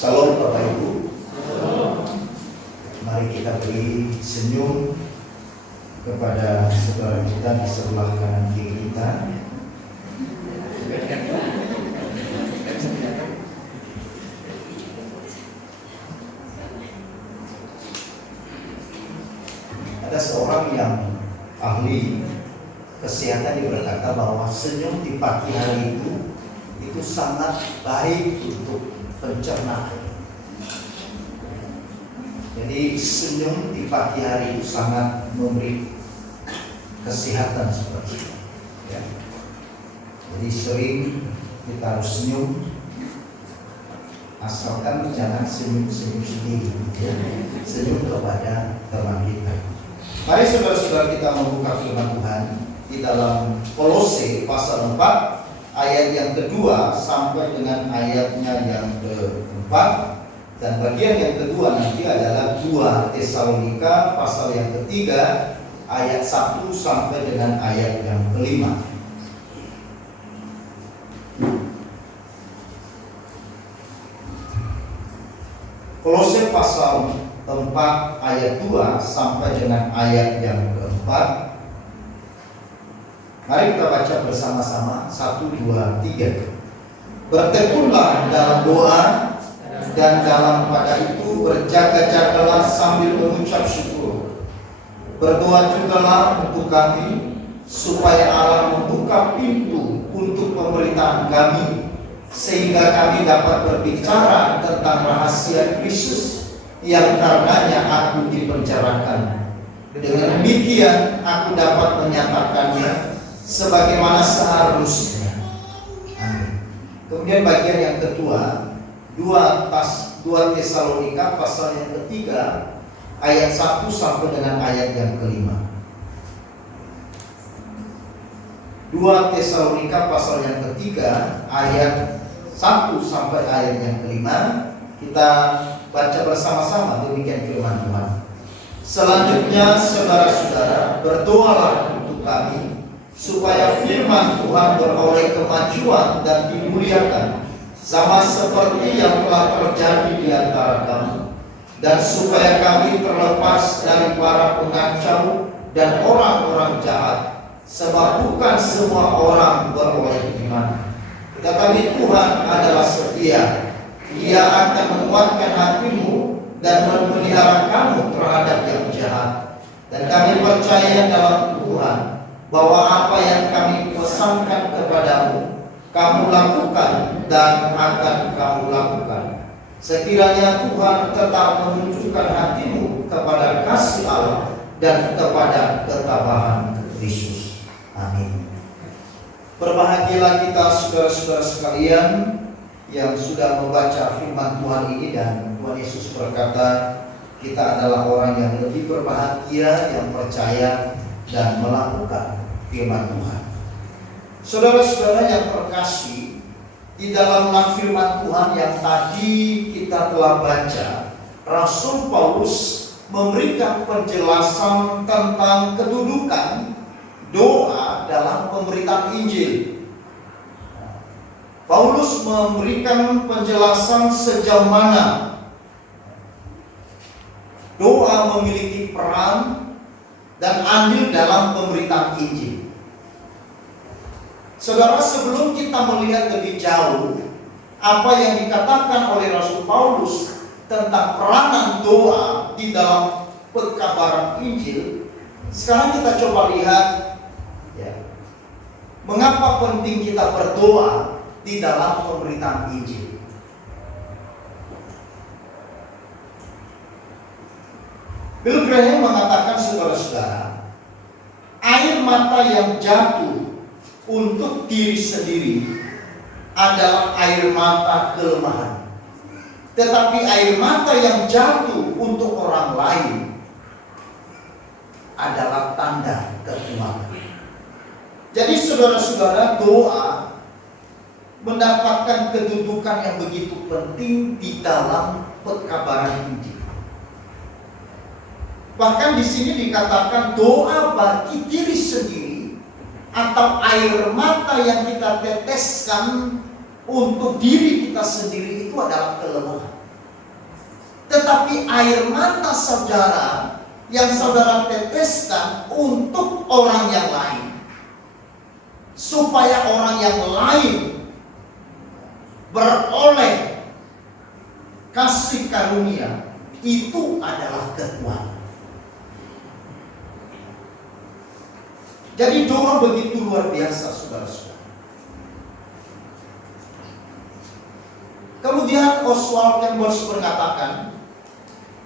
Salam Bapak Ibu. Mari kita beri senyum kepada saudara kita di sebelah kanan kiri kita. Ada seorang yang ahli kesehatan yang berkata bahwa senyum di pagi hari itu sangat baik untuk pencernaan. Jadi senyum di pagi hari itu sangat memberi kesehatan seperti itu. Ya. Jadi sering kita harus senyum, asalkan jangan senyum-senyum sendiri. Ya. Senyum kepada teman kita. Mari saudara-saudara kita membuka firman Tuhan di dalam Kolose pasal 4 ayat yang kedua sampai dengan ayatnya yang keempat, dan bagian yang kedua nanti adalah 2 Tesalonika pasal yang ketiga ayat 1 sampai dengan ayat yang kelima. Kolose pasal 4 ayat 2 sampai dengan ayat yang keempat. Mari kita baca bersama-sama. 1, 2, 3. Bertekunlah dalam doa, dan dalam pada itu berjaga-jagalah sambil mengucap syukur. Berdoa jugalah untuk kami, supaya Allah membuka pintu untuk pemberitaan kami, sehingga kami dapat berbicara tentang rahasia Kristus yang karenanya aku dipenjarakan. Dengan demikian aku dapat menyatakannya sebagaimana seharusnya. Amin. Kemudian bagian yang kedua, 2 Tesalonika pasal yang ketiga ayat 1 sampai dengan ayat yang kelima. 2 Tesalonika pasal yang ketiga ayat 1 sampai ayat yang kelima. Kita baca bersama-sama, demikian firman Tuhan. Selanjutnya saudara-saudara, berdoalah untuk kami supaya firman Tuhan beroleh kemajuan dan dimuliakan, sama seperti yang telah terjadi di antara kamu, dan supaya kami terlepas dari para pengacau dan orang-orang jahat, sebab bukan semua orang beroleh iman. Tetapi Tuhan adalah setia. Ia akan menguatkan hatimu dan memelihara kamu terhadap yang jahat. Dan kami percaya dalam Tuhan bahwa apa yang kami pesankan kepadamu, kamu lakukan dan akan kamu lakukan. Sekiranya Tuhan tetap menunjukkan hatimu kepada kasih Allah dan kepada ketabahan Kristus. Amin. Berbahagialah kita saudara-saudara sekalian yang sudah membaca firman Tuhan ini, dan Tuhan Yesus berkata kita adalah orang yang lebih berbahagia yang percaya dan melakukan firman Tuhan. Saudara-saudara yang terkasih, di dalam firman Tuhan yang tadi kita telah baca, Rasul Paulus memberikan penjelasan tentang kedudukan doa dalam pemberitaan Injil. Paulus memberikan penjelasan sejauh mana doa memiliki peran dan andil dalam pemberitaan Injil. Saudara, sebelum kita melihat lebih jauh apa yang dikatakan oleh Rasul Paulus tentang peranan doa di dalam pekabaran Injil, sekarang kita coba lihat mengapa penting kita berdoa di dalam pemberitaan Injil. Bill Graham mengatakan, saudara-saudara, air mata yang jatuh untuk diri sendiri adalah air mata kelemahan. Tetapi air mata yang jatuh untuk orang lain adalah tanda kekuatan. Jadi saudara-saudara, doa mendapatkan kedudukan yang begitu penting di dalam pekabaran Injil. Bahkan di sini dikatakan doa bagi diri sendiri atau air mata yang kita teteskan untuk diri kita sendiri itu adalah kelemahan. Tetapi air mata saudara yang saudara teteskan untuk orang yang lain, supaya orang yang lain beroleh kasih karunia, itu adalah kekuatan. Jadi doa begitu luar biasa, saudara-saudara. Kemudian Oswald Chambers mengatakan,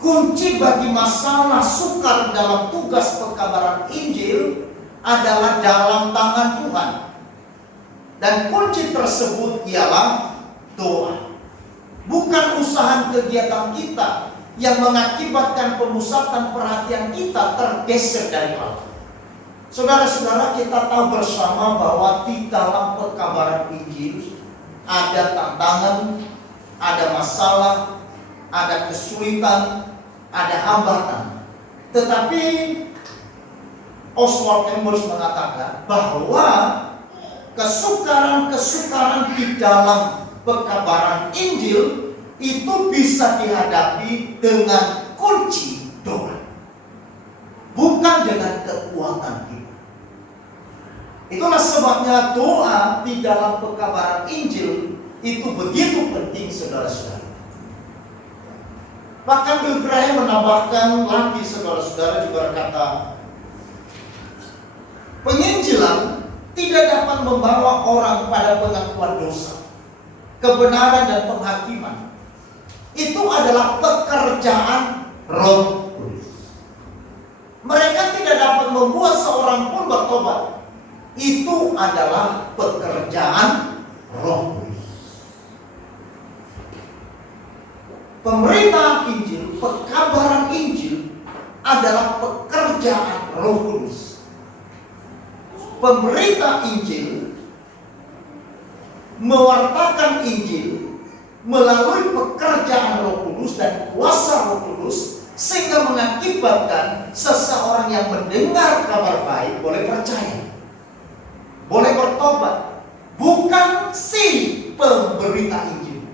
kunci bagi masalah sukar dalam tugas pekabaran Injil adalah dalam tangan Tuhan. Dan kunci tersebut ialah doa. Bukan usaha kegiatan kita yang mengakibatkan pemusatan perhatian kita tergeser dari Allah. Saudara-saudara, kita tahu bersama bahwa di dalam pekabaran Injil ada tantangan, ada masalah, ada kesulitan, ada hambatan. Tetapi Oswald Chambers mengatakan bahwa kesukaran-kesukaran di dalam pekabaran Injil itu bisa dihadapi dengan kunci doa, bukan dengan kekuatan kita. Itulah sebabnya doa di dalam pekabaran Injil itu begitu penting, saudara-saudara. Bahkan Bill Graham menambahkan lagi, saudara-saudara, juga berkata, penginjilan tidak dapat membawa orang pada pengakuan dosa, kebenaran dan penghakiman. Itu adalah pekerjaan Roh Kudus. Mereka tidak dapat membuat seorang pun bertobat. Itu adalah pekerjaan Roh Kudus. Pemberita Injil, pekabaran Injil adalah pekerjaan Roh Kudus. Pemberita Injil mewartakan Injil melalui pekerjaan Roh Kudus dan kuasa Roh Kudus, sehingga mengakibatkan seseorang yang mendengar kabar baik boleh percaya, boleh bertobat. Bukan si pemberita Injil,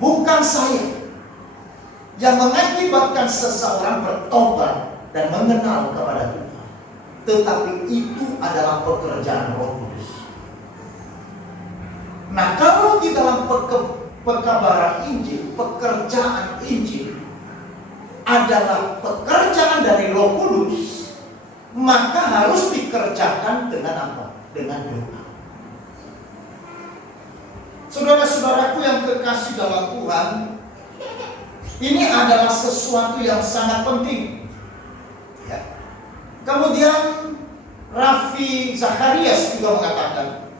bukan saya, yang mengakibatkan seseorang bertobat dan mengenal kepada Tuhan, tetapi itu adalah pekerjaan Roh Kudus. Nah, kalau di dalam pekabaran Injil, pekerjaan Injil adalah pekerjaan dari Roh Kudus, maka harus dikerjakan dengan apa? Dengan doa. Saudara-saudaraku yang kekasih dalam Tuhan, ini adalah sesuatu yang sangat penting. Ya. Kemudian Rafi Zacharias juga mengatakan,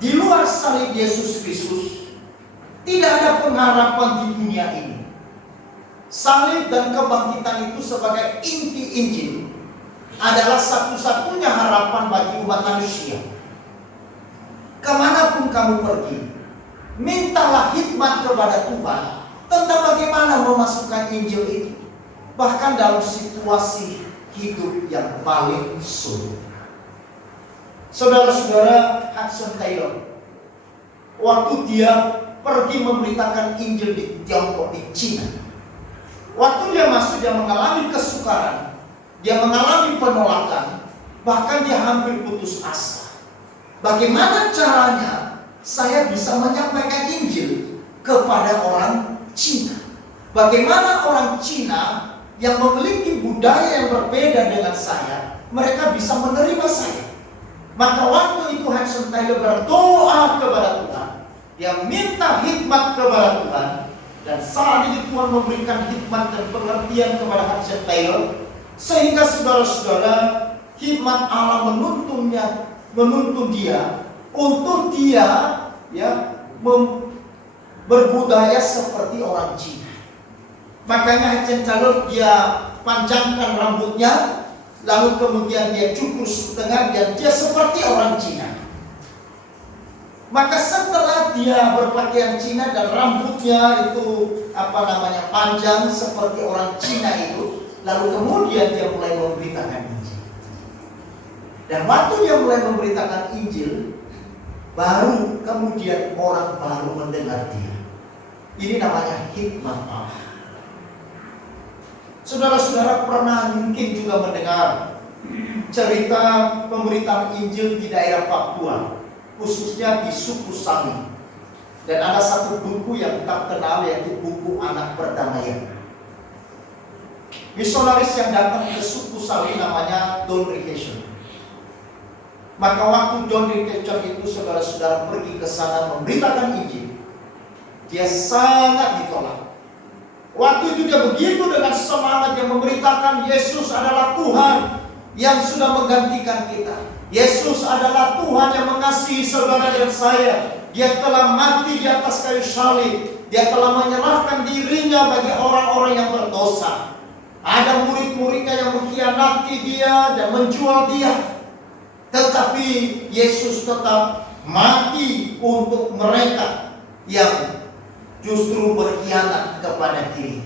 di luar salib Yesus Kristus tidak ada pengharapan di dunia ini. Salib dan kebangkitan itu sebagai inti Injil adalah satu-satunya harapan bagi umat manusia. Kemanapun kamu pergi, mintalah hikmat kepada Tuhan tentang bagaimana memasukkan Injil itu, bahkan dalam situasi hidup yang paling sulit. Saudara-saudara, Hudson Taylor, waktu dia pergi memberitakan Injil di Tiongkok, di Cina, waktu dia masuk, dia mengalami kesukaran, dia mengalami penolakan, bahkan dia hampir putus asa. Bagaimana caranya saya bisa menyampaikan Injil kepada orang Cina? Bagaimana orang Cina yang memiliki budaya yang berbeda dengan saya, mereka bisa menerima saya? Maka waktu itu Hudson Taylor berdoa kepada Tuhan, dia minta hikmat kepada Tuhan, dan saat ini Tuhan memberikan hikmat dan pengertian kepada Hudson Taylor, sehingga saudara-saudara, hikmat Allah menuntun dia untuk dia berbudaya seperti orang Cina. Makanya Hudson Taylor dia panjangkan rambutnya, lalu kemudian dia cukur setengah dan dia seperti orang Cina. Maka setelah dia berpakaian Cina dan rambutnya itu panjang seperti orang Cina itu, lalu kemudian dia mulai memberitakan Injil. Dan waktu dia mulai memberitakan Injil, baru kemudian orang baru mendengar dia. Ini namanya hikmat Allah. Saudara-saudara pernah mungkin juga mendengar cerita pemberitaan Injil di daerah Papua, khususnya di suku Sami. Dan ada satu buku yang terkenal, yaitu buku Anak Perdamaian. Misionaris yang datang ke suku Sami namanya Don Ricketson. Maka waktu Don Ricketson itu saudara-saudara pergi ke sana memberitakan Injil, dia sangat ditolak. Waktu itu dia begitu dengan semangat yang memberitakan Yesus adalah Tuhan yang sudah menggantikan kita. Yesus adalah Tuhan yang mengasihi saudara dan saya. Dia telah mati di atas kayu salib. Dia telah menyerahkan dirinya bagi orang-orang yang berdosa. Ada murid-muridnya yang mengkhianati dia dan menjual dia. Tetapi Yesus tetap mati untuk mereka yang justru berkhianat kepada diri.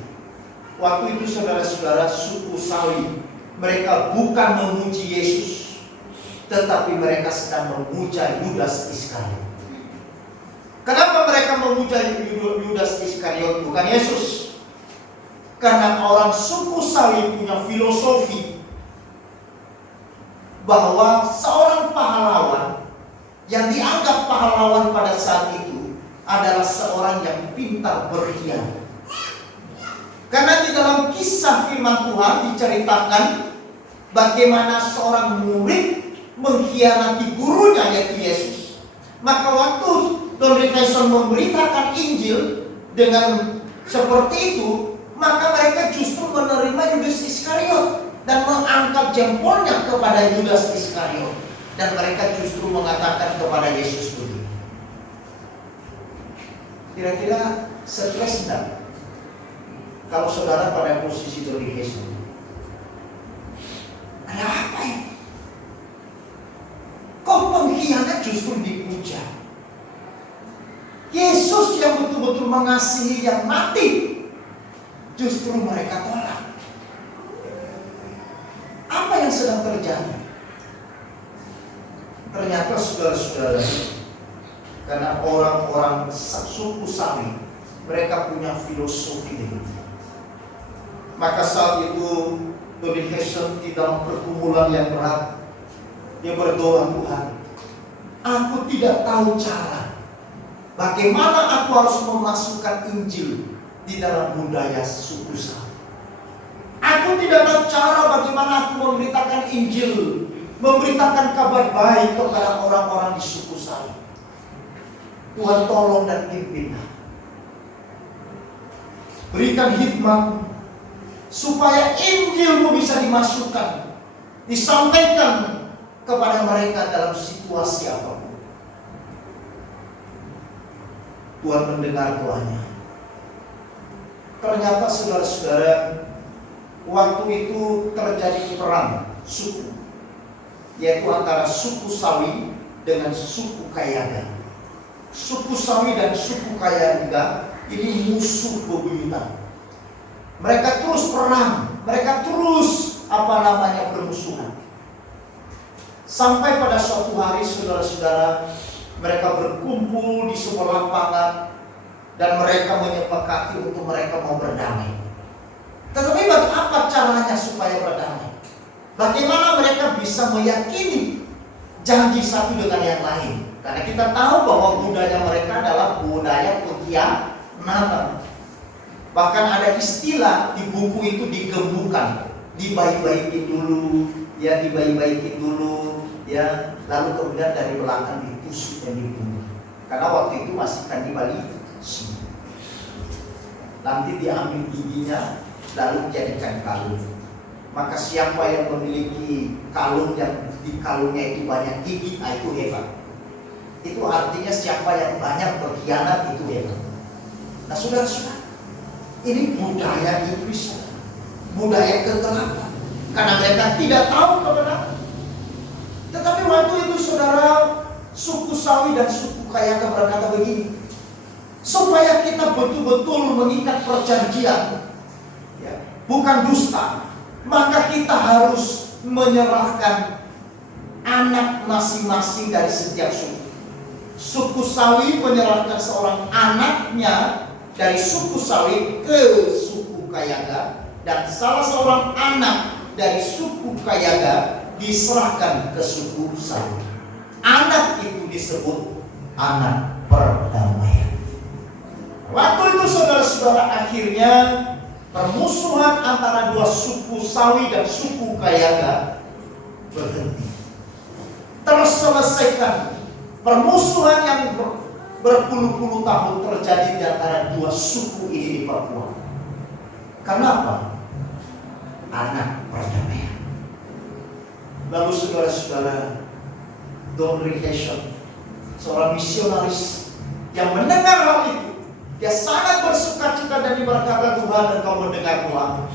Waktu itu saudara-saudara, suku Sami, mereka bukan memuji Yesus, tetapi mereka sedang memuja Yudas Iskariot. Kenapa mereka memuja Yudas Iskariot, bukan Yesus? Karena orang suku Sami punya filosofi bahwa seorang pahlawan yang dianggap pahlawan pada saat itu adalah seorang yang pintar berkhianat. Karena di dalam kisah firman Tuhan diceritakan bagaimana seorang murid mengkhianati gurunya, yaitu Yesus. Maka waktu Don Ricketson memberitakan Injil dengan seperti itu, maka mereka justru menerima Yudas Iskariot dan mengangkat jempolnya kepada Yudas Iskariot. Dan mereka justru mengatakan kepada Yesus begini. Kira-kira stres enggak kalau saudara pada posisi Don Ricketson? Ada apa ini? Kok pengkhianat justru dipuja? Yesus yang betul-betul mengasihi yang mati, justru mereka tolak. Apa yang sedang terjadi? Ternyata saudara-saudara, karena orang-orang suku Sami, mereka punya filosofi demikian. Maka saat itu Don Ricketson di dalam pergumulan yang berat, dia berdoa, Tuhan, aku tidak tahu cara bagaimana aku harus memasukkan Injil di dalam budaya suku Sami. Aku tidak tahu cara bagaimana aku memberitakan Injil, memberitakan kabar baik kepada orang-orang di suku Sami. Tuhan tolong dan pimpinlah. Berikan hikmat supaya Injilmu bisa dimasukkan, disampaikan kepada mereka dalam situasi apapun. Tuhan mendengar doanya. Ternyata saudara-saudara, waktu itu terjadi perang suku, yaitu antara suku Sami dengan suku Kayaga. Suku Sami dan suku Kayaga ini musuh bebuyutan. Mereka terus perang, mereka terus bermusuhan. Sampai pada suatu hari saudara-saudara, mereka berkumpul di sebuah lapangan dan mereka menyepakati untuk mereka mau berdamai. Tetapi apa caranya supaya berdamai? Bagaimana mereka bisa meyakini janji satu dengan yang lain? Karena kita tahu bahwa budaya mereka adalah budaya pengkhianatan. Bahkan ada istilah di buku itu digembukan, dibaik-baikin dulu, lalu kemudian dari belakang ditusuk dan dibunuh. Karena waktu itu masih kanibalisme. Nanti diambil giginya, lalu dijadikan kalung. Maka siapa yang memiliki kalung yang di kalungnya itu banyak gigi, itu hebat. Itu artinya siapa yang banyak berkhianat itu hebat. Nah saudara-saudara, ini budaya iblis, budaya kegelapan. Karena mereka tidak tahu kebenaran. Tetapi waktu itu saudara, suku Sami dan suku Kayaga berkata begini, supaya kita betul-betul mengikat perjanjian, bukan dusta, maka kita harus menyerahkan anak masing-masing dari setiap suku. Suku Sami menyerahkan seorang anaknya dari suku Sami ke suku Kayaga, dan salah seorang anak dari suku Kayaga diserahkan ke suku Saul. Anak itu disebut anak perdamaian. Waktu itu saudara-saudara, akhirnya permusuhan antara dua suku Sawi dan suku Kayaga berhenti. Terselesaikan permusuhan yang berpuluh-puluh tahun terjadi di antara dua suku ini di Papua. Kenapa? Anak perdamaian. Lalu saudara-saudara, Don Rickson, seorang misionaris yang mendengar hal itu, dia sangat bersukacita dan diberkati Tuhan, dan kau mendengar doa.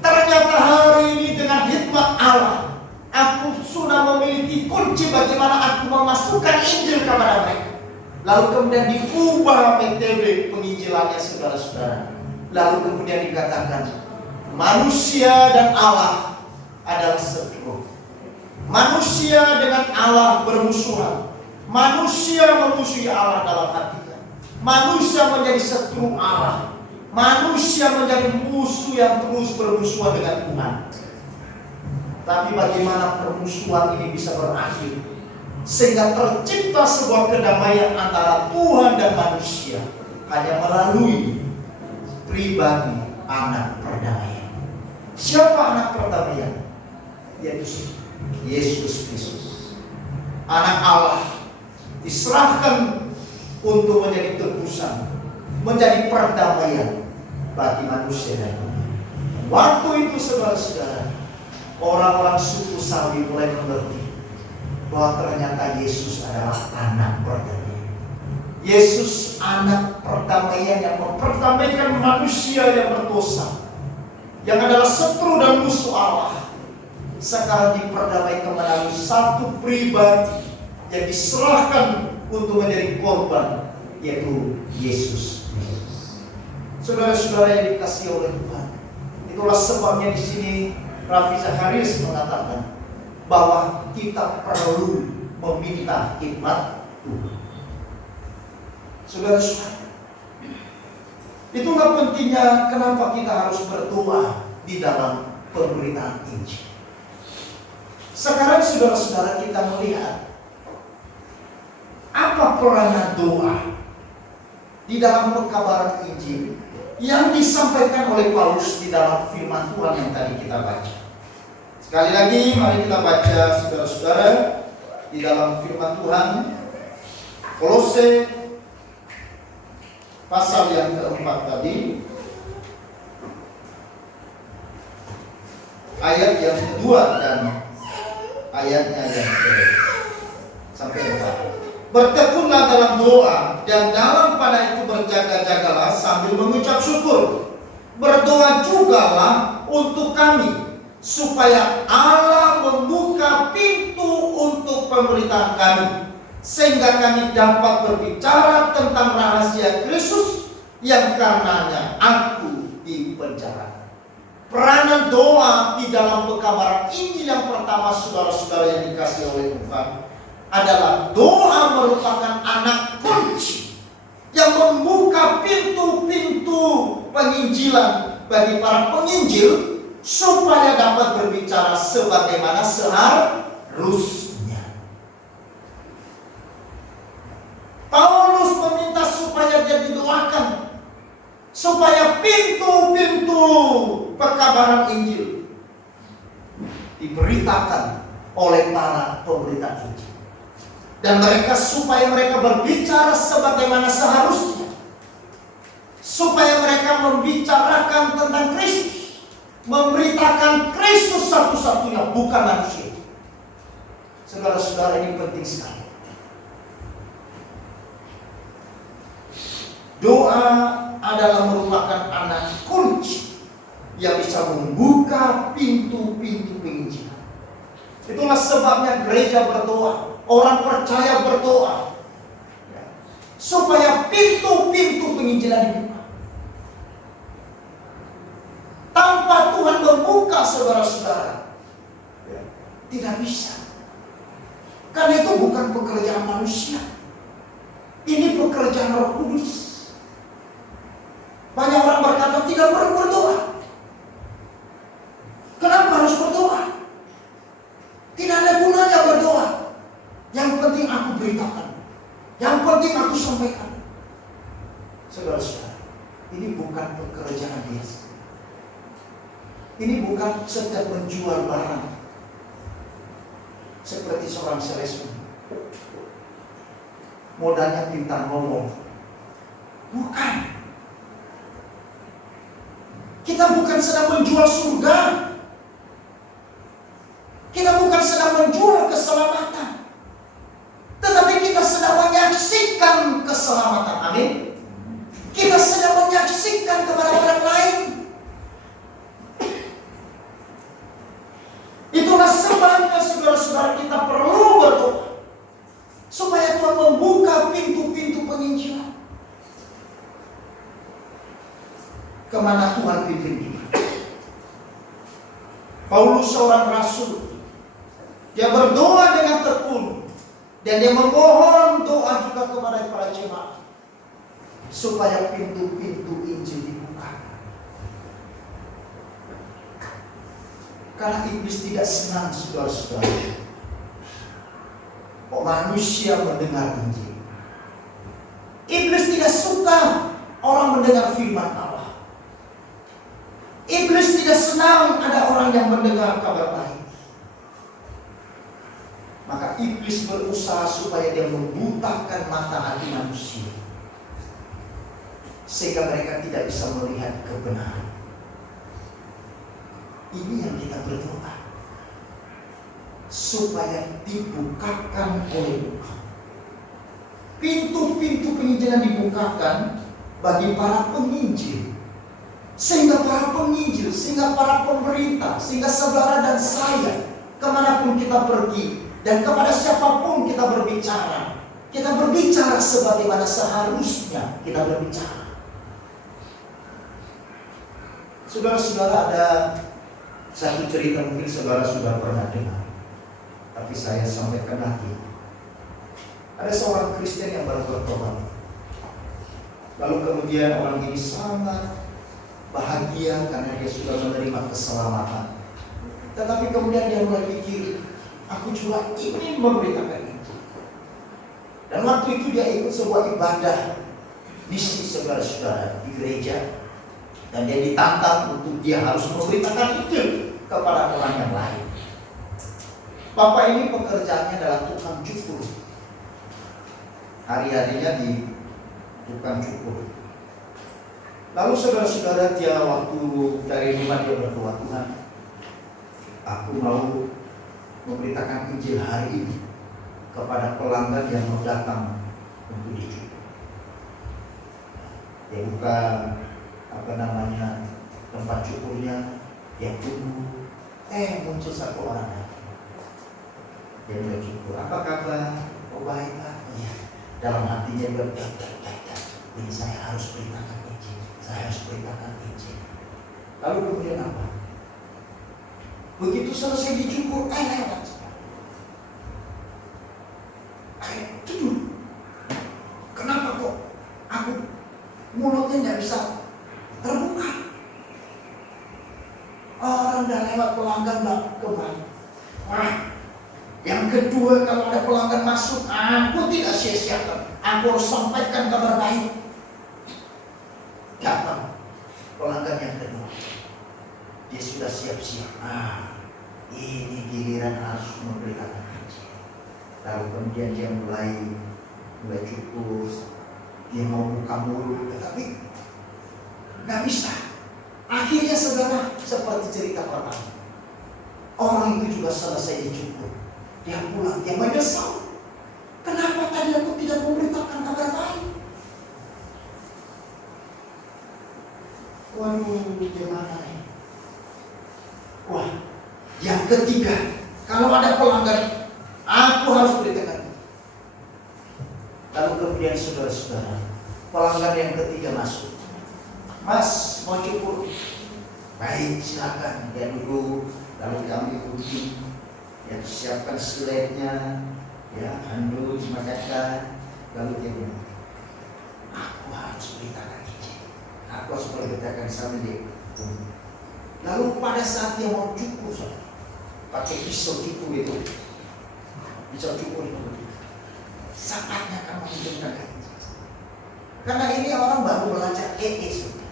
Ternyata hari ini dengan hikmat Allah, aku sudah memiliki kunci bagaimana aku memasukkan Injil kepada mereka. Lalu kemudian diubah PTB penginjilannya saudara-saudara. Lalu kemudian dikatakan manusia dan Allah adalah seteru. Manusia dengan Allah bermusuhan. Manusia memusuhi Allah dalam hatinya. Manusia menjadi seteru Allah. Manusia menjadi musuh yang terus bermusuhan dengan Tuhan. Tapi bagaimana permusuhan ini bisa berakhir sehingga tercipta sebuah kedamaian antara Tuhan dan manusia hanya melalui pribadi anak perdamaian. Siapa anak perdamaian? Yaitu Yesus Kristus, anak Allah, diserahkan untuk menjadi tebusan, menjadi perdamaian bagi manusia dan dunia. Waktu itu saudara-saudara, orang-orang suku Sawi mulai mengerti bahwa ternyata Yesus adalah anak perdamaian. Yesus anak perdamaian yang memperdamaikan manusia yang berdosa, yang adalah seteru dan musuh Allah. Sekarang diperdamaikan melalui satu pribadi yang diserahkan untuk menjadi korban, yaitu Yesus. Saudara-saudara yang dikasihi oleh Tuhan, itulah sebabnya di sini Rafi Zacharias mengatakan bahwa kita perlu meminta hikmat Tuhan. Saudara-saudara, itulah pentingnya kenapa kita harus berdoa di dalam pemberitaan Injil. Sekarang saudara-saudara, kita melihat apa peranan doa di dalam pekabaran Injil yang disampaikan oleh Paulus di dalam firman Tuhan yang tadi kita baca. Sekali lagi mari kita baca saudara-saudara di dalam firman Tuhan Kolose pasal yang keempat tadi, ayat yang kedua dan ayatnya yang sampai 4. Bertekunlah dalam doa dan dalam pada itu berjaga-jagalah sambil mengucap syukur. Berdoa jugalah untuk kami supaya Allah membuka pintu untuk pemberitaan kami, sehingga kami dapat berbicara tentang rahasia Kristus yang karenanya aku dipenjara. Peranan doa di dalam pekabaran Injil yang pertama saudara-saudara yang dikasihi oleh Tuhan adalah doa merupakan anak kunci yang membuka pintu-pintu penginjilan bagi para penginjil supaya dapat berbicara sebagaimana seharusnya. Paulus meminta supaya dia didoakan supaya pintu-pintu pekabaran Injil diberitakan oleh para pemberita Injil, dan supaya mereka berbicara sebagaimana seharusnya, supaya mereka membicarakan tentang Kristus, memberitakan Kristus satu-satunya, bukan manusia. Saudara-saudara, ini penting sekali. Doa adalah merupakan anak kunci yang bisa membuka pintu-pintu penginjilan. Itulah sebabnya gereja berdoa, orang percaya berdoa, supaya pintu-pintu penginjilan dibuka. Tanpa Tuhan membuka, saudara-saudara, tidak bisa. Karena itu bukan pekerjaan manusia, ini pekerjaan Roh Kudus. Banyak orang berkata tidak perlu berdoa. Ini bukan pekerjaan biasa. Ini bukan sedang menjual barang seperti seorang salesman. Modalnya pintar ngomong. Bukan. Kita bukan sedang menjual surga. Kita bukan sedang menjual keselamatan. Tetapi kita sedang menyaksikan keselamatan. Amin. Kita sedang menyaksikan kepada orang lain. Itulah sebabnya saudara-saudara kita perlu berdoa supaya Tuhan membuka pintu-pintu penginjilan. Kemana Tuhan pimpin kita? Paulus seorang rasul, dia berdoa dengan tekun dan dia memohon doa juga kepada para jemaat supaya pintu-pintu Injil dibuka. Karena iblis tidak senang saudara-saudara manusia mendengar Injil. Iblis tidak suka orang mendengar firman Allah. Iblis tidak senang ada orang yang mendengar kabar baik. Maka iblis berusaha supaya dia membutakan mata hati manusia, sehingga mereka tidak bisa melihat kebenaran. Ini yang kita berdoa, supaya dibukakan oleh Tuhan. Pintu-pintu penginjilan dibukakan bagi para penginjil, sehingga para penginjil, sehingga para pemerintah, sehingga saudara dan saya, kemanapun kita pergi dan kepada siapapun kita berbicara sebagaimana seharusnya kita berbicara. Saudara-saudara, ada satu cerita mungkin saudara sudah pernah dengar, tapi saya sampaikan lagi. Ada seorang Kristen yang baru bertobat. Lalu kemudian orang ini sangat bahagia karena dia sudah menerima keselamatan. Tetapi kemudian dia mulai pikir, aku juga ingin memberitakan Injil. Dan waktu itu dia ikut sebuah ibadah misi saudara-saudara di gereja. Dan dia ditantang untuk dia harus memberitakan Injil kepada orang yang lain. Bapak ini pekerjaannya adalah tukang cukur. Hari-harinya di tukang cukur. Lalu saudara-saudara, dia waktu dari rumah dia berdoa, Tuhan, aku mau memberitakan Injil hari ini kepada pelanggan yang mau datang untuk dicukur. Dia buka tempat cukurnya, dia tunggu. Muncul satu orang. Dia mulai cukur. Apa kabar? Oh baik Pak. Iya. Dalam hatinya dia ini saya harus beritakan Injil. Saya harus beritakan Injil. Lalu kemudian apa? Begitu selesai dicukur, lewat. Tidur. Kenapa kok aku mulutnya nggak bisa terbuka? Orang udah lewat, pelanggan nggak kembali. Yang kedua, kalau ada pelanggan masuk, aku tidak sia-siakan. Aku harus sampaikan kabar baik. Datang pelanggan yang kedua, dia sudah siap-siap. Ini giliran harus memberitakan Injil. Lalu kemudian dia mulai cukur, dia mau buka mulut, tetapi nggak bisa. Akhirnya saudara, seperti cerita pertama, orang itu juga selesai dicukur. Dia pulang, dia menyesal. Kenapa tadi aku tidak memberitakan kabar baik? Waduh, gimana nih? Wah, yang ketiga, kalau ada pelanggan, aku harus beritakan. Lalu kemudian saudara-saudara, pelanggan yang ketiga masuk. Mas, mau cukur? Baik, silakan. Dia duduk, lalu kami gunting. Ya, siapkan siletnya, ya, handuk, dimakatkan. Lalu dia bilang, aku harus beritakan Injil. Aku harus beritakan sama dia. Lalu pada saat dia mau cukur, pakai pisau cukur itu, pisau cukur itu, saatnya kamu memberitakan Injil. Karena ini orang baru belajar EE.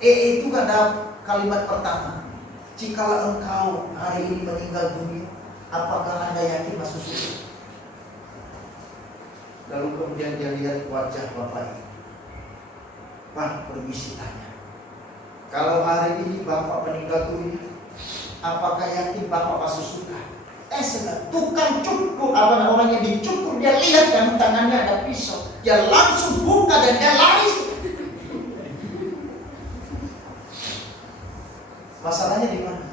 itu ada kalimat pertama. Jikalau engkau hari ini meninggal dunia, apakah Anda yakin masuk surga? Lalu kemudian dia lihat wajah Bapak. Pak, permisi tanya. Kalau hari ini Bapak meninggal dunia, apakah yakin Bapak masuk surga? Sudah, tukang cukur, orang yang dicukur, dia lihat kan tangannya ada pisau, dia langsung buka dan dia lari. Masalahnya di mana?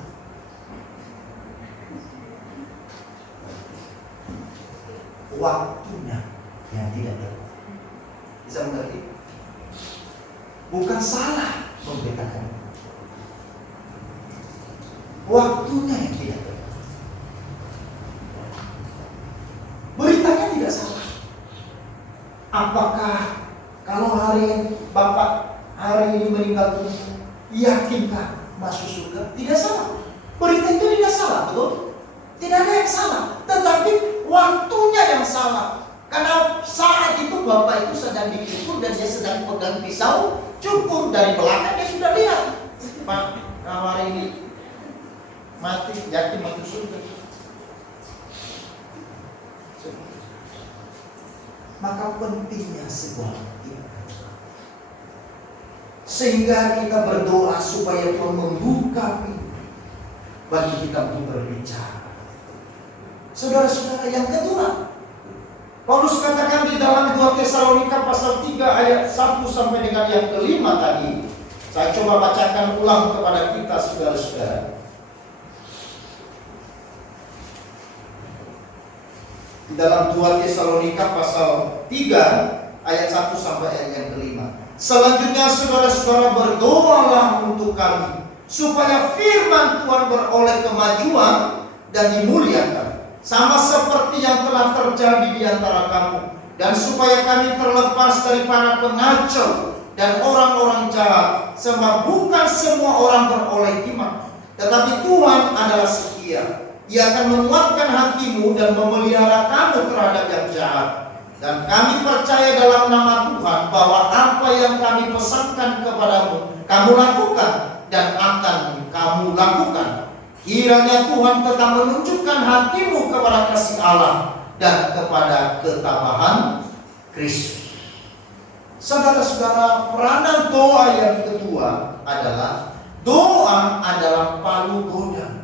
Waktunya yang tidak tepat. Bisa mengerti? Bukan salah memberitakan. Waktunya yang tidak tepat. Beritanya tidak salah. Apakah kalau hari Bapak hari ini meninggal dunia, yakinkah masuk surga? Tidak salah. Berita itu tidak salah, betul? Tidak ada yang salah. Tetapi waktunya yang salah. Karena saat itu Bapak itu sedang dicukur dan dia sedang pegang pisau cukur, dari belakang dia sudah lihat, Pak, hari ini mati, yakin masuk surga. Maka pentingnya sebuah iman, sehingga kita berdoa supaya Tuhan membuka pintu bagi kita untuk berbicara. Saudara-saudara, yang kedua, Paulus katakan di dalam 2 Tesalonika pasal 3 ayat 1 sampai dengan yang kelima tadi. Saya coba bacakan ulang kepada kita, saudara-saudara. Di dalam 2 Tesalonika pasal 3 ayat 1 sampai ayat yang kelima. Selanjutnya saudara-saudara, berdoalah untuk kami supaya firman Tuhan beroleh kemajuan dan dimuliakan, sama seperti yang telah terjadi di antara kamu, dan supaya kami terlepas dari para pengacau dan orang-orang jahat, sebab bukan semua orang beroleh iman, tetapi Tuhan adalah setia. Ia akan menguatkan hatimu dan memelihara kamu terhadap yang jahat. Dan kami percaya dalam nama Tuhan bahwa apa yang kami pesankan kepadamu, kamu lakukan dan akan kamu lakukan. Kiranya Tuhan tetap menunjukkan hatimu kepada kasih Allah dan kepada ketabahan Kristus. Saudara-saudara, peranan doa yang kedua adalah doa adalah palu gudang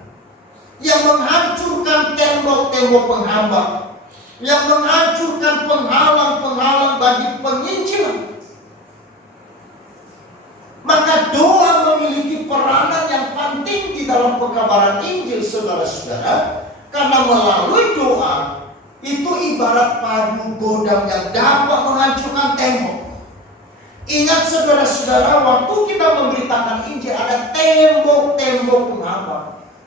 yang menghancurkan tembok-tembok penghambat, yang menghancurkan penghalang-penghalang bagi penginjilan. Maka doa memiliki peranan yang penting di dalam pekabaran Injil, saudara-saudara, karena melalui doa itu ibarat palu godam yang dapat menghancurkan tembok. Ingat saudara-saudara, waktu kita memberitakan Injil ada tembok-tembok penghambat,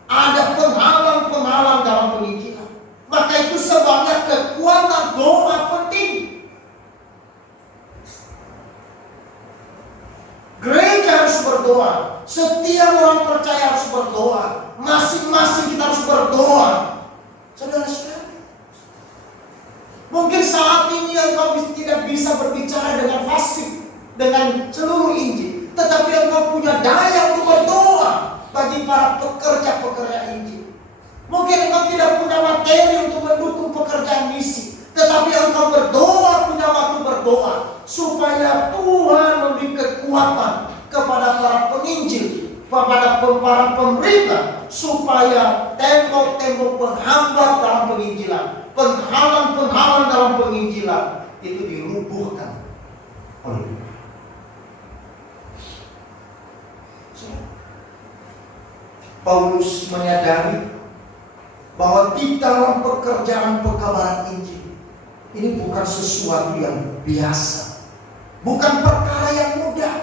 ada penghalang-penghalang dalam penginjilan. Maka itu sebabnya kekuatan doa penting. Gereja harus berdoa. Setiap orang percaya harus berdoa. Masing-masing kita harus berdoa. Saudara-saudara, mungkin saat ini engkau tidak bisa berbicara dengan fasih, dengan seluruh Injil, tetapi engkau punya daya untuk berdoa bagi para pekerja-pekerja Injil. Mungkin engkau tidak punya materi untuk mendukung pekerjaan misi, tetapi engkau berdoa, punya waktu berdoa, supaya Tuhan memberi kekuatan kepada para penginjil, kepada para pemerintah, supaya tembok-tembok penghambat dalam penginjilan, penghalang-penghalang dalam penginjilan itu dirubuhkan oleh Tuhan. Paulus menyadari bahwa di dalam pekerjaan pekabaran Injil ini bukan sesuatu yang biasa, bukan perkara yang mudah,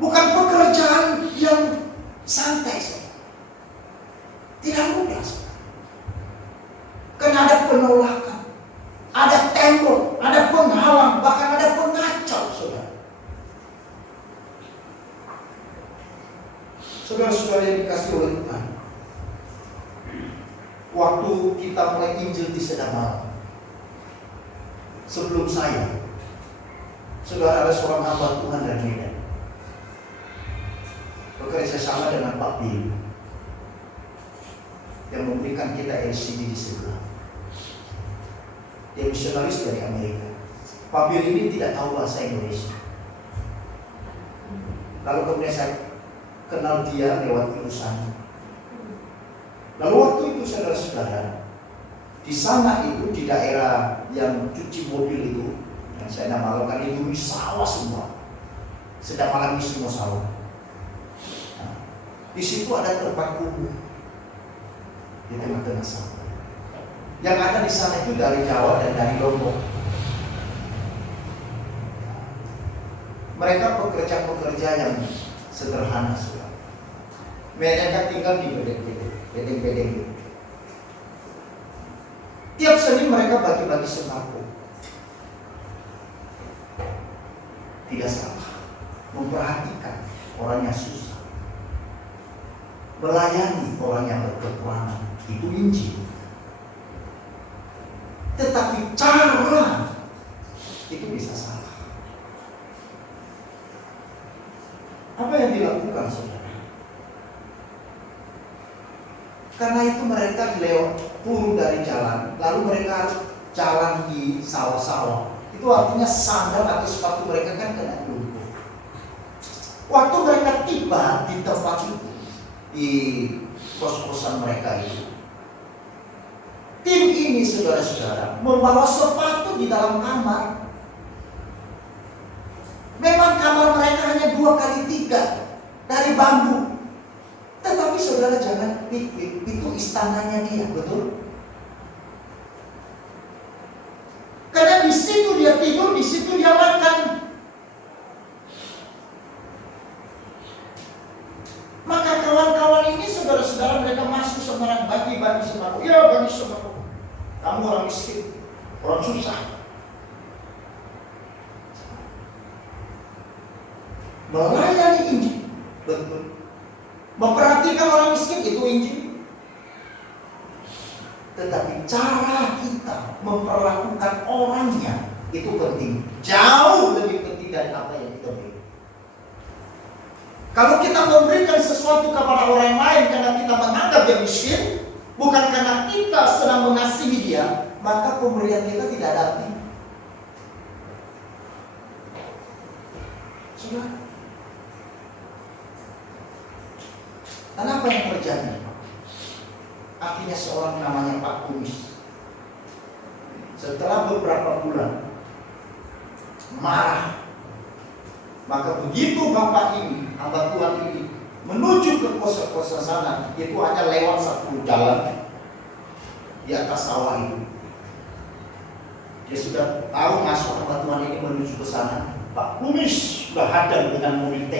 bukan pekerjaan yang santai, tidak mudah. Karena ada penolakan, ada tembok, ada penghalang, bahkan ada pengacau, saudara. Saudara-saudara yang dikasihi oleh Tuhan, waktu kita mulai Injil di Sedang Malam, sebelum saya, saudara, ada seorang hamba Tuhan dari Medan. bekerja sama dengan Pak Bill yang memberikan kita LCD di sebelah. Dia misionaris dari Amerika. Pak Bill ini tidak tahu bahasa Indonesia. Lalu kemudian saya kenal dia lewat urusan. Lalu waktu itu saudara-saudara, di sana itu di daerah yang cuci mobil itu, yang saya namakan itu sawah semua, sedang alami semua sawah. Nah, di situ ada tempat kumuh di tengah-tengah sawah. Yang ada di sana itu dari Jawa dan dari Lombok. Mereka pekerja-pekerja yang sederhana sudah. Mereka tinggal di bedeng-bedeng. Tiap Senin mereka bagi-bagi sembako. Tidak salah, memperhatikan orang yang susah, melayani orang yang berkekurangan, itu Injil. Tetapi cara itu bisa salah. Apa yang dilakukan saudara? Karena itu mereka turun dari jalan, lalu mereka harus jalan di sawah-sawah. Itu artinya sandal atau sepatu mereka kan kena lumpur. Waktu mereka tiba di tempat itu, di kos-kosan mereka itu, tim ini saudara-saudara membawa sepatu di dalam kamar. Memang kamar mereka hanya 2x3 dari bambu. Tetapi saudara jangan pikir itu istananya dia, betul? Karena di situ dia tidur, di situ dia makan. Maka kawan-kawan ini saudara-saudara mereka masuk sembarang bagi-bagi sembako. Ya bagi sembako. Kamu orang miskin, orang susah. Melayani Injil, betul. Memperhatikan orang miskin itu Injil. Tetapi cara kita memperlakukan orangnya itu penting. Jauh lebih penting dari apa yang kita beri. Kalau kita memberikan sesuatu kepada orang lain karena kita menganggap dia miskin, bukan karena kita sedang mengasihi dia, maka pemberian kita tidak ada arti. Saudara, dan apa yang terjadi? Akhirnya seorang namanya Pak Kumis, setelah beberapa bulan marah, maka begitu Bapak ini, hamba Tuhan ini menuju ke kos-kosan sana, itu hanya lewat satu jalan di atas sawah itu. Dia sudah tahu masuk hamba Tuhan ini menuju ke sana. Pak Kumis sudah hadang dengan mobil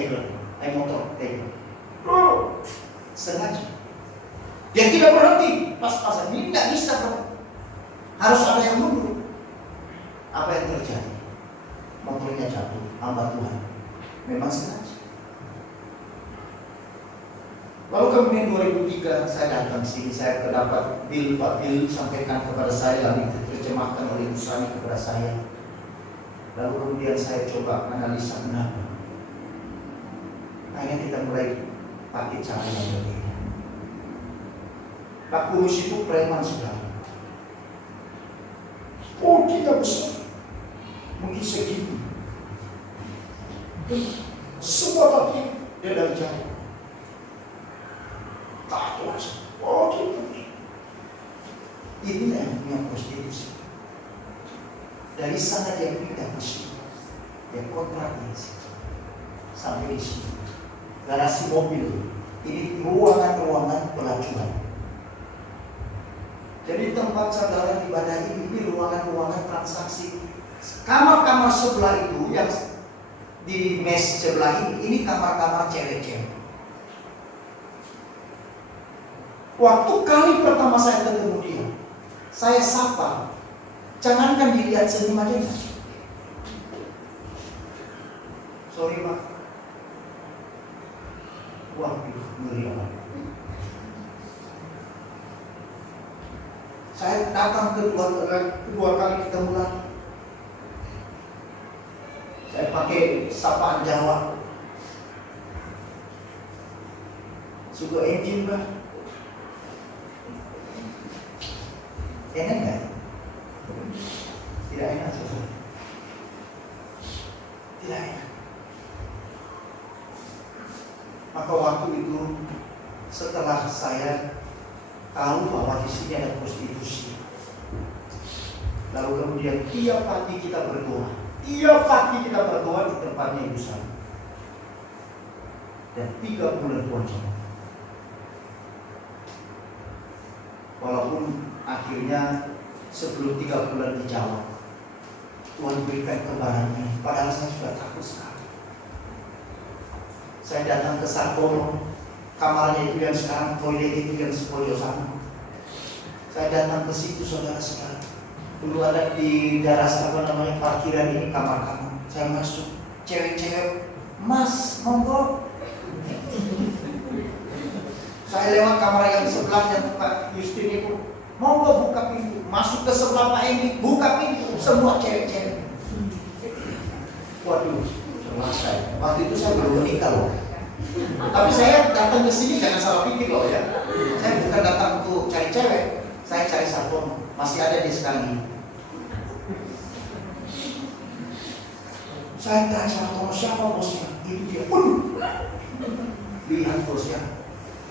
motor Tegel. Sengaja. Dia tidak berhenti pas-pasan. Ini tidak bisa, harus ada yang mundur. Apa yang terjadi? Motornya jatuh, hamba Tuhan. Memang sengaja. Lalu kemudian 2003 saya datang sini, saya terdapat Pak Bill sampaikan kepada saya, lalu diterjemahkan oleh Usani kepada saya. Lalu kemudian saya coba analisa kenapa. Akhirnya kita mulai pakai cara yang berbeda. Pak Kumis itu preman sudah. Oh dia besar, mungkin segini. Semua kaki dia dari jauh. Tak kuasa. Oh gitu. Inilah yang punya prostitusi. Dari sana dia pindah ke sini. Dia kontrak di sini. Sampai di sini. Garasi mobil. Ini ruangan-ruangan pelacuran. Jadi tempat saudara ibadah ini ruangan-ruangan transaksi. Kamar-kamar sebelah itu yang di mes sebelah ini kamar-kamar cewek-cewek. Waktu kali pertama saya ketemu dia, saya sapa. Jangankan dilihat senyum aja. Sorry Pak. Waduh, ngeri banget. Saya datang kedua kali ketemu lagi. Saya pakai sapaan Jawa. Suka engine Pak. Enak nggak? Tidak enak saudara. Tidak enak. Maka waktu itu setelah saya tahu bahwa di sini ada prostitusi, lalu kemudian tiap pagi kita berdoa di tempatnya Ibu Sari. Dan 3 bulan puasa. Walaupun akhirnya sebelum 3 bulan dijawab, Tuhan berikan kebarannya. Padahal saya sudah takut sekali. Saya datang ke Sartono, kamarnya itu yang sekarang toilet itu yang sepojok sana. Saya datang ke situ saudara-saudara. Dulu ada di daerah parkiran ini kamar-kamar. Saya masuk, cewek-cewek, Mas, monggo. Saya lewat kamar yang sebelahnya Pak Justin itu, monggo buka pintu. Masuk ke sebelah Pak Emi, buka pintu. Semua cewek-cewek. Waduh, selesai. Waktu itu saya belum menikah loh. Tapi saya datang ke sini jangan salah pikir loh ya. Saya bukan datang untuk cari cewek, saya cari Sartono. Masih ada di sekarang ini. Saya tanya Sartono, siapa bosnya? Itu dia. Lihat bosnya.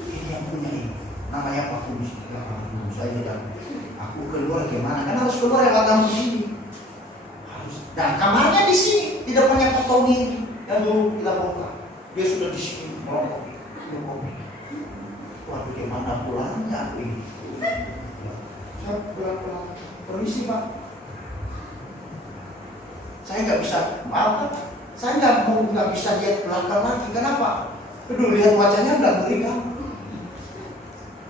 Ini yang punya ini. Namanya Pak Kumis. Ya Pak Kumis, saya bilang, aku keluar gimana? Kan harus keluar lewat kamu sini. Harus. Dan kamarnya di sini, di depannya Pak Tommy yang dulu kita bongkar. Dia sudah di sini merokok. Waduh, gimana pulangnya aku ini? Saya bilang, permisi Pak. Saya nggak bisa, maaf, saya nggak bisa lihat belakang lagi. Kenapa? Kedua lihat wajahnya nggak berikan.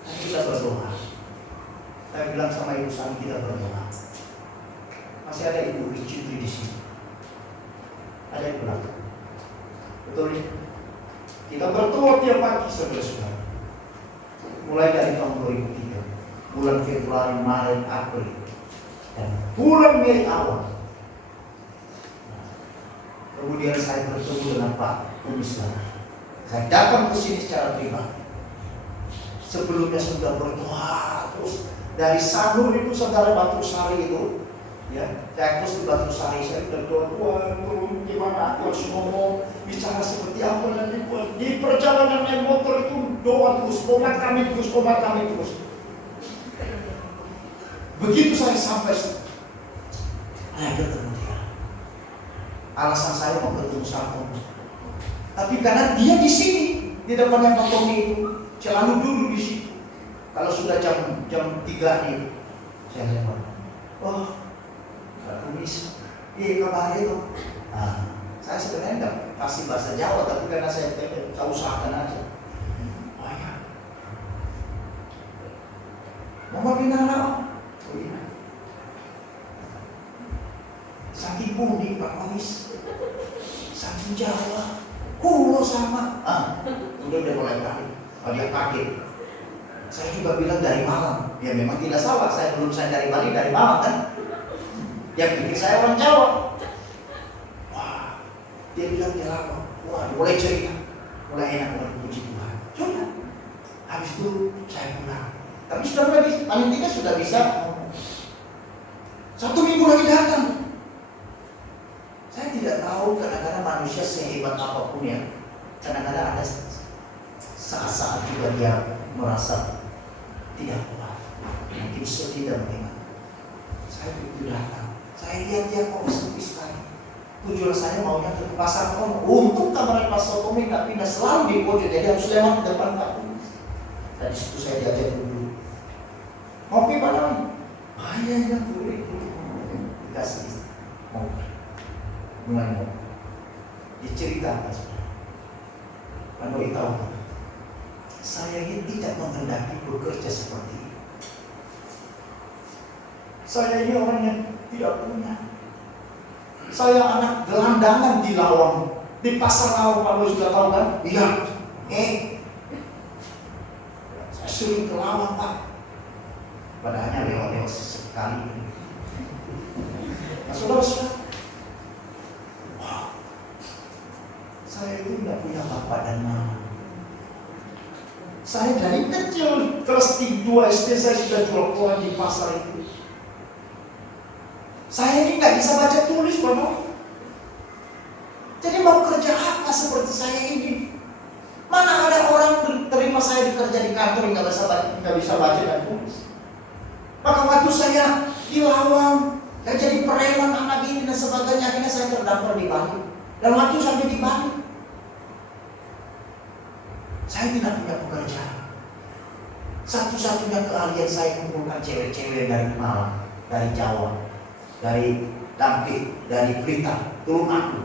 Kita berdoa. Saya bilang sama Ibu Sani, kita berdoa. Masih ada Ibu Citri di sini. Ada di belakang. Betul ya? Kita berdoa tiap pagi saudara-saudara. Mulai dari tahun 2003, bulan Februari, Maret, April, dan bulan Mei awal. Kemudian saya bertemu dengan Pak Kumis. Saya datang ke sini secara pribadi. Sebelumnya sudah berdoa terus dari Sanur itu saudara Batu Sari itu, ya, saya terus di Batu Sari saya berdoa, Tuhan gimana aku harus ngomong, bicara seperti apa nanti di perjalanan naik motor itu doa terus, komat kami terus. Begitu saya sampai, saya ketemu dia. Alasan saya mau ketemu Sartono, tapi karena dia di sini di depannya Pak Tommy itu. Selalu duduk di situ. Kalau sudah jam 3 nih, saya lewat. Oh, Pak Kumis, kabar itu. Nah, saya sebenarnya nggak pasti bahasa Jawa, tapi karena saya usahakan aja. Oh ya, mau binara? Oh iya. Saking pundi Pak Kumis, saking Jawa, kulo sama. Udah mulai balik. Oh dia kaget. Saya juga bilang dari Malang. Ya memang tidak salah. Saya dari Bali, dari Malang kan. Dia pikir saya orang Jawa. Wah, dia bilang dia lama. Wah, mulai cerita, mulai enak, mulai puji Tuhan. Coba. Habis itu saya pulang. Tapi sudah mulai, paling tidak sudah bisa. 1 minggu lagi datang. Saya tidak tahu kadang-kadang manusia sehebat apapun ya. Kadang-kadang ada saat-saat juga dia merasa tidak kuat, mungkin sedih dan bagaimana. Saya begitu datang, saya lihat dia kok sepi sekali. Tujuan saya maunya ke pasar Kono. Untung kamar Pasar Kono nggak pindah, selalu di pojok, jadi harus lewat di depan Pak Kumis. Dari situ saya diajak dulu. Ngopi Pak Doni? Iya boleh. Dikasih ngopi. Mulai ngopi. Diceritakan. Pak Doni tahu. Saya ini tidak menghendaki bekerja seperti ini. Saya ini orang yang tidak punya. Saya anak gelandangan di Lawang, di pasar Lawang. Kalau sudah tahu kan? Iya. Saya sering ke Lawang Pak. Padahalnya lewat-lewat sekali. Nah saudara-saudara, saya itu tidak punya bapak dan mama. Saya dari kecil kelas 2 SD saya sudah jual koran di pasar itu. Saya ini nggak bisa baca tulis, Bapak. Jadi mau kerja apa seperti saya ini? Mana ada orang terima saya bekerja di kantor nggak bisa baca dan tulis. Maka waktu saya di Lawang, saya jadi preman anak ini dan sebagainya, akhirnya saya terdaftar di Bali. Dan waktu sampai di Bali, saya tidak punya pekerjaan. Satu-satunya keahlian saya kumpulkan cewek-cewek dari Malang, dari Jawa, dari Dampit, dari Blitar, tolong aku.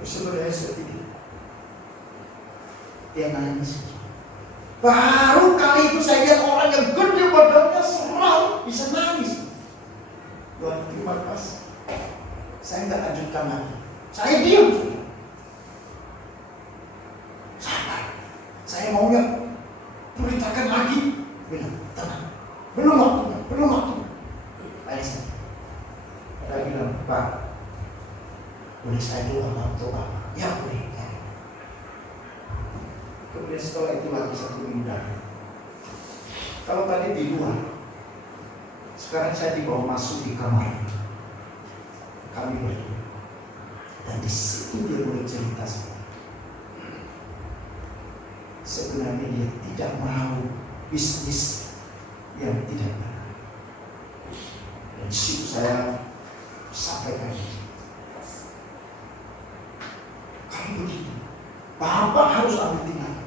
Sebenarnya seperti itu. Dia nangis. Baru kali itu saya lihat orang yang gede badannya serau bisa nangis. Tuhan terima kasih. Saya nggak lanjutkan lagi. Saya diam. Sabar. Saya maunya beritakan lagi. Bilang tenang. Belum waktunya. Ayo saya bilang, Pak, boleh saya doa untuk Bapak? Ya boleh. Kemudian setelah itu lagi 1 minggu. Kalau tadi di luar, sekarang saya dibawa masuk di kamar. Kami berdua. Dan di situ dia mulai cerita sebenarnya dia tidak mau bisnis yang tidak benar. Dan di situ saya sampaikan, kalau begitu, Bapak harus ambil tindakan.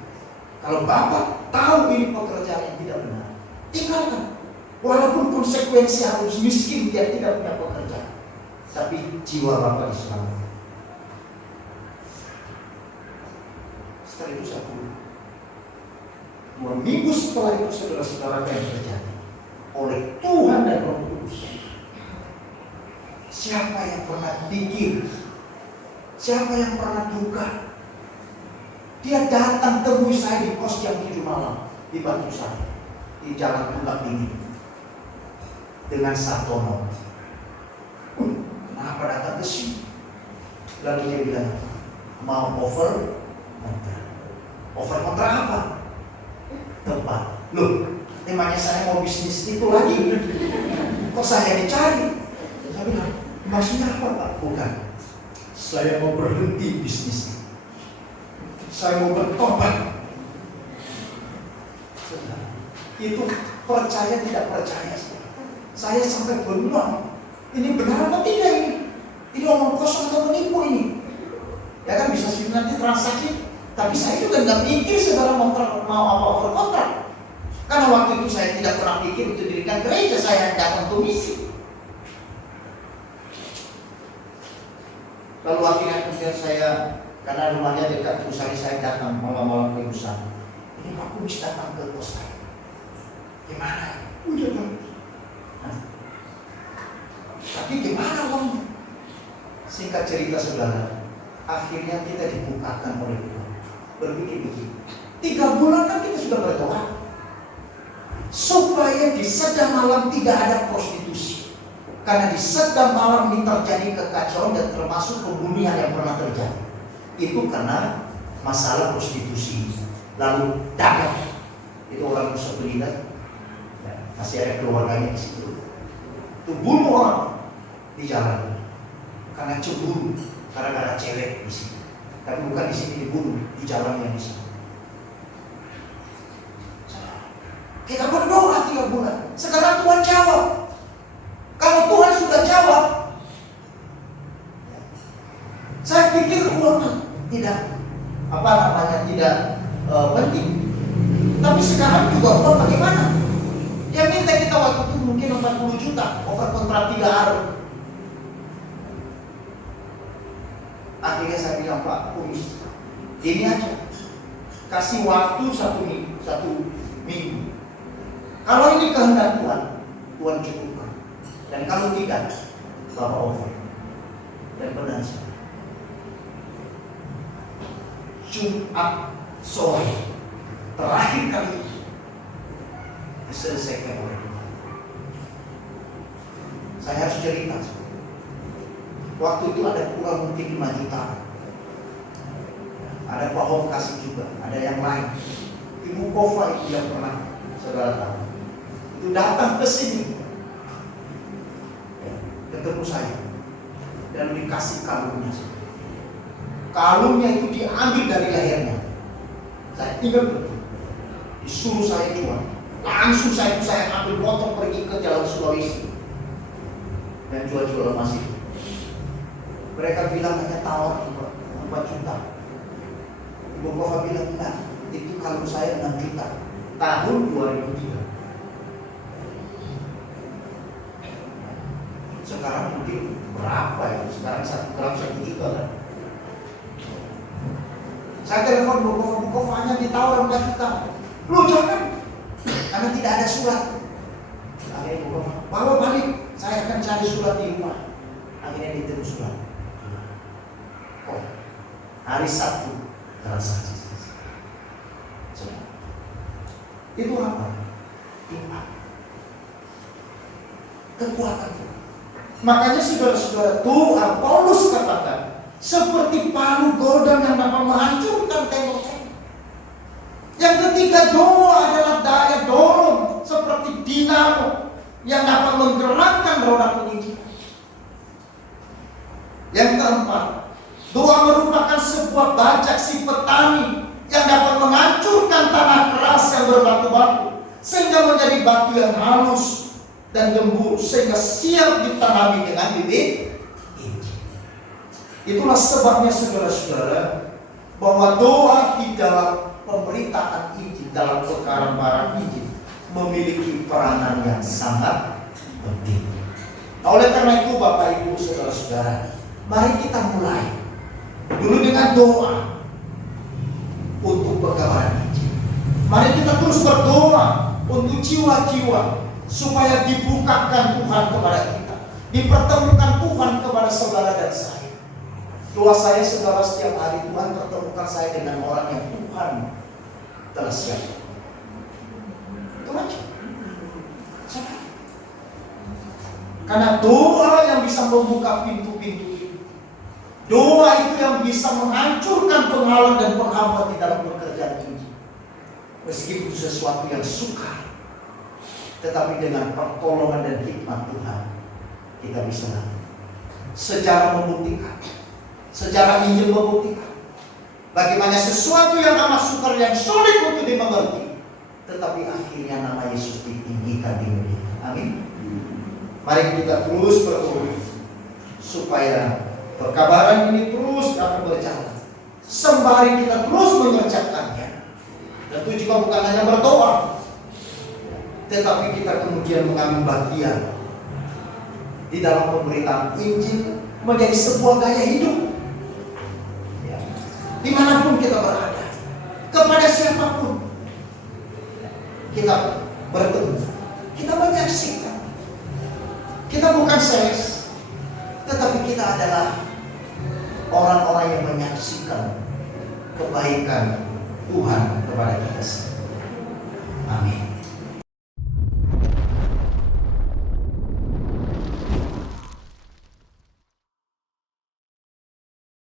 Kalau Bapak tahu ini pekerjaan yang tidak benar, tinggalkan. Walaupun konsekuensi harus miskin, dia tidak punya pekerjaan, tapi jiwa Bapak diselamatkan. Setelah itu saya pulang. 2 minggu setelah itu, saudara-saudara, yang terjadi oleh Tuhan dan Roh Kudus. Siapa yang pernah pikir? Siapa yang pernah duga? Dia datang temui saya di kos jam 7 malam di Batu Sari, di Jalan Tunggak ini, dengan Sartono. Kenapa datang ke sini? Lalu dia bilang, mau over kontrak. Over kontrak apa? Tempat. Loh, temanya saya mau bisnis itu lagi. Kok saya dicari? Saya bilang, maksudnya apa Pak? Bukan. Saya mau berhenti bisnis. Saya mau bertobat. Itu percaya tidak percaya. Saya sampai bengong. Ini benar apa tidak ini? Ini omong kosong atau menipu ini? Ya kan bisa sih nanti transaksi. Tapi saya juga nggak mikir saudara mau apa over kontrak. Karena waktu itu saya tidak pernah pikir untuk dirikan gereja, saya datang untuk misi. Lalu akhirnya kemudian saya, karena rumahnya dekat Kusari, saya datang malam-malam ke Kusari. Ini Pak Kumis datang ke kos saya. Gimana? Udah Pak. Nah, tapi gimana uangnya? Singkat cerita saudara, akhirnya kita dibukakan oleh Tuhan. Berpikir begini, 3 bulan kan kita sudah berdoa supaya di sedang malam tidak ada prostitusi. Karena di sedang malam ini terjadi kekacauan dan termasuk pembunuhan yang pernah terjadi. Itu karena masalah prostitusi. Lalu dagang. Itu orang bisa beli kan? Ya, masih ada keluarganya di situ. Itu bunuh orang di jalan. Karena cemburu, karena ada cewek di sini. Tapi bukan di sini dibunuh, di jalan yang di sana. Kita berdoa 3 bulan. Sekarang Tuhan jawab. Kalau Tuhan sudah jawab, saya pikir uang tidak tidak penting. Tapi sekarang juga uang bagaimana? Dia minta kita waktu itu mungkin 40 juta over kontrak 3 hari. Akhirnya saya bilang, Pak Kumis, ini aja, kasih waktu 1 minggu. Kalau ini kehendak Tuhan, Tuhan cukupkan. Dan kalau tidak, Bapak over. Dan benar saja. Jumat sore terakhir kali diselesaikan oleh Tuhan. Saya harus cerita. Waktu itu ada kurang mungkin 5 juta ada pohon kasih juga, ada yang lain. Ibu Kofa itu yang pernah saudara tahu, itu datang ke sini, ketemu saya dan dikasih kalungnya. Kalungnya itu diambil dari lehernya. Saya ingat betul. Disuruh saya jual. Langsung saya ambil motor pergi ke Jalan Sulawesi dan jual emas itu. Mereka bilang hanya tawar 4 juta. Ibu Kofa bilang enggak, itu kalung saya 6 juta. Tahun 2003. Sekarang mungkin berapa ya? Sekarang 1 gram 1 juta kan? Saya telepon Bu Kofa hanya ditawar 4 juta. Lu jangan, karena tidak ada surat. Akhirnya Bu Kofa, bawa balik, saya akan cari surat di rumah. Akhirnya ditemu surat. Oh, hari Sabtu transaksi. Itu apa? Iman. Kekuatan. Makanya saudara-saudara, doa Paulus katakan seperti palu godam yang dapat menghancurkan tembok-tembok. Yang ketiga, doa adalah daya dorong seperti dinamo yang dapat menggerakkan roda penginjilan. Yang keempat, doa merupakan sebuah bajak si petani yang dapat menghancurkan tanah keras yang berbatu-batu sehingga menjadi batu yang halus dan gembur sehingga siap ditanami dengan bibit injil. Itulah sebabnya saudara-saudara, bahwa doa di dalam pemberitaan injil, dalam perkara-perkara injil memiliki peranan yang sangat penting. Oleh karena itu Bapak Ibu saudara-saudara, mari kita mulai dulu dengan doa untuk perkabaran Injil. Mari kita terus berdoa untuk jiwa-jiwa supaya dibukakan Tuhan kepada kita, dipertemukan Tuhan kepada saudara dan saya. Doa saya saudara setiap hari, Tuhan pertemukan saya dengan orang yang Tuhan telah siapkan. Itu aja. Karena doa yang bisa membuka pintu-pintu. Doa itu yang bisa menghancurkan penghalang dan penghambat di dalam pekerjaan ini. Meskipun sesuatu yang sukar, tetapi dengan pertolongan dan hikmat Tuhan kita bisa lakukan. Sejarah membuktikan, sejarah Injil membuktikan bagaimana sesuatu yang amat sukar, yang sulit untuk dimengerti, tetapi akhirnya nama Yesus ditinggikan di dunia. Amin. Mari kita terus berdoa supaya perkabaran ini terus dapat berjalan, sembari kita terus mengerjakannya. Tentu juga bukan hanya berdoa, tetapi kita kemudian mengambil bagian di dalam pemberitaan Injil menjadi sebuah gaya hidup. Ya. Dimanapun kita berada, kepada siapapun kita bertemu, kita menyaksikan. Kita bukan sales, tetapi kita adalah orang-orang yang menyaksikan kebaikan Tuhan kepada kita semua. Amin.